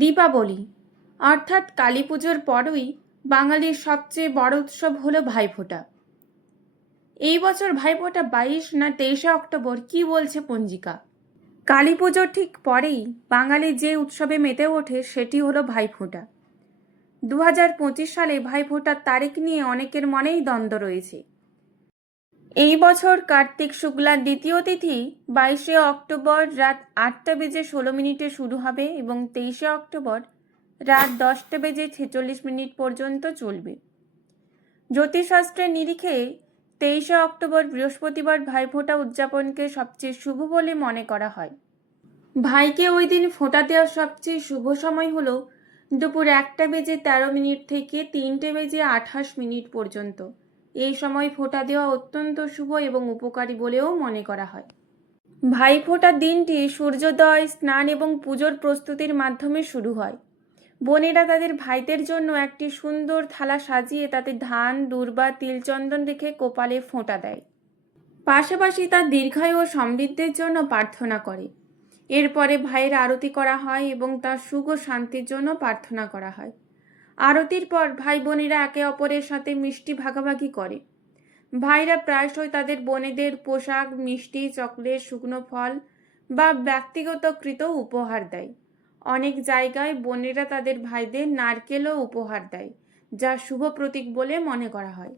দীপাবলি অর্থাৎ কালী পুজোর পরই বাঙালির সবচেয়ে বড় উৎসব হলো ভাইফোঁটা। এই বছর ভাইফোঁটা 22 না 23 অক্টোবর কি বলছে পঞ্জিকা। কালী পুজোর ঠিক পরেই বাঙালি যে উৎসবে মেতে ওঠে সেটি হলো ভাইফোঁটা। 2025 সালে ভাইফোঁটার তারিখ নিয়ে অনেকের মনেই দ্বন্দ্ব রয়েছে। এই বছর কার্তিক শুক্লার দ্বিতীয় তিথি 22শে অক্টোবর রাত 8:16 শুরু হবে এবং 23শে অক্টোবর রাত 10:46 পর্যন্ত চলবে। জ্যোতিষশাস্ত্রের নিরিখে 23শে অক্টোবর বৃহস্পতিবার ভাইফোঁটা উদযাপনকে সবচেয়ে শুভ বলে মনে করা হয়। ভাইকে ওই দিন ফোঁটা দেওয়ার সবচেয়ে শুভ সময় হলো দুপুর 1:13 থেকে 3:28 পর্যন্ত। এই সময় ফোঁটা দেওয়া অত্যন্ত শুভ এবং উপকারী বলেও মনে করা হয়। ভাইফোঁটার দিনটি সূর্যোদয়, স্নান এবং পুজোর প্রস্তুতির মাধ্যমে শুরু হয়। বোনেরা তাদের ভাইদের জন্য একটি সুন্দর থালা সাজিয়ে তাতে ধান, দূর্বা, তিলচন্দন রেখে কপালে ফোঁটা দেয়। পাশাপাশি তার দীর্ঘায়ু ও সমৃদ্ধির জন্য প্রার্থনা করে। এরপরে ভাইয়ের আরতি করা হয় এবং তার সুখ ও শান্তির জন্য প্রার্থনা করা হয়। আরতির পর ভাই বোনেরা একে অপরের সাথে মিষ্টি ভাগাভাগি করে। ভাইরা প্রায়শই তাদের বোনেদের পোশাক, মিষ্টি, চকলেট, শুকনো ফল বা ব্যক্তিগতকৃত উপহার দেয়। অনেক জায়গায় বোনেরা তাদের ভাইদের নারকেলও উপহার দেয়, যা শুভ প্রতীক বলে মনে করা হয়।